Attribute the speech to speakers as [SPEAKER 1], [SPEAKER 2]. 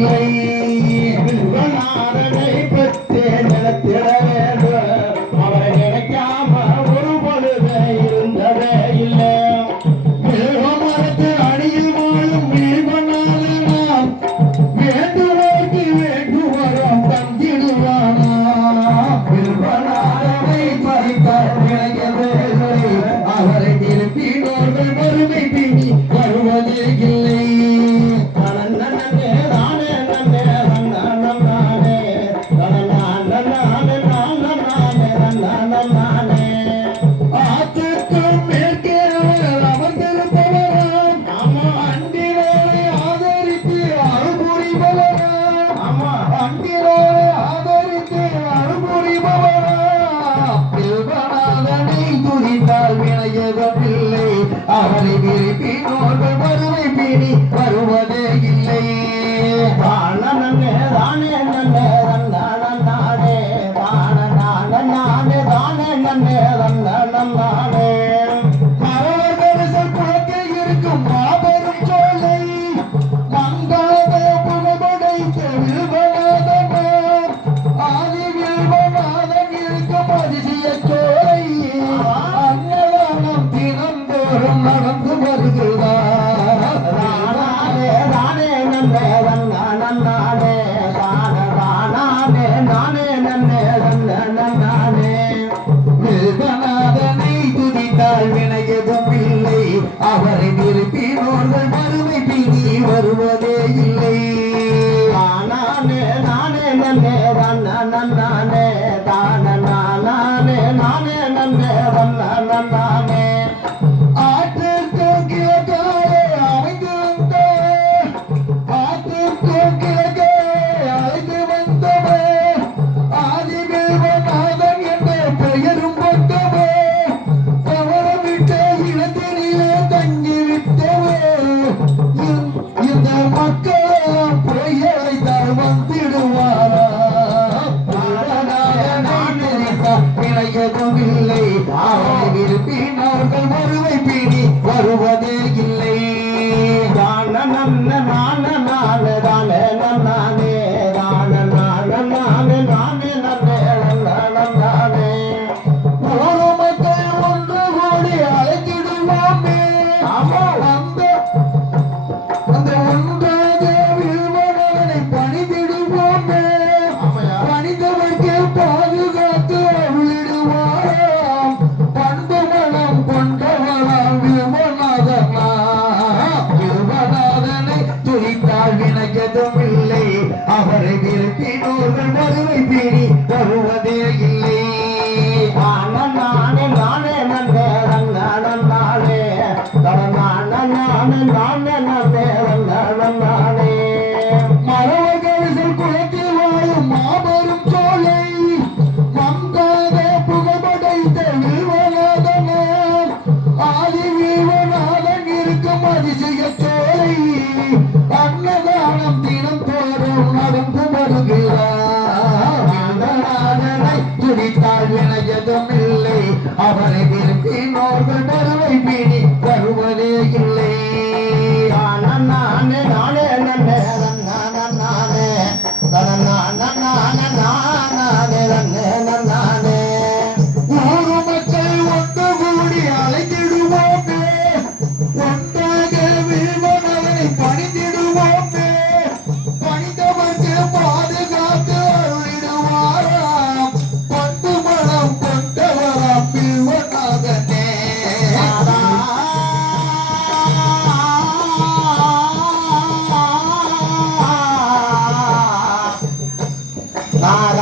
[SPEAKER 1] உன்னை அவனை விரும்பி நோன்பு வறுமை பிடி வருவதே இல்லை
[SPEAKER 2] தானங்க தானே நன்ன தன்னாடே தானே நானே தானே நன்னே நானே தானே நானே நானே நன்னே வண்ண நானே
[SPEAKER 1] நரகமில்லை தானம் இருப்பினார்கள் மறுவை பிடி. வருவதே இல்லை.
[SPEAKER 2] தான நன்ன
[SPEAKER 1] உங்கள் மறுமை தேடி வருவதே இல்லை.
[SPEAKER 2] நானே நானே நந்தே நானே. நானே நானே நானே
[SPEAKER 1] the middle of the day, I'm going to be in the middle of the day, I'm going to be in the
[SPEAKER 2] Para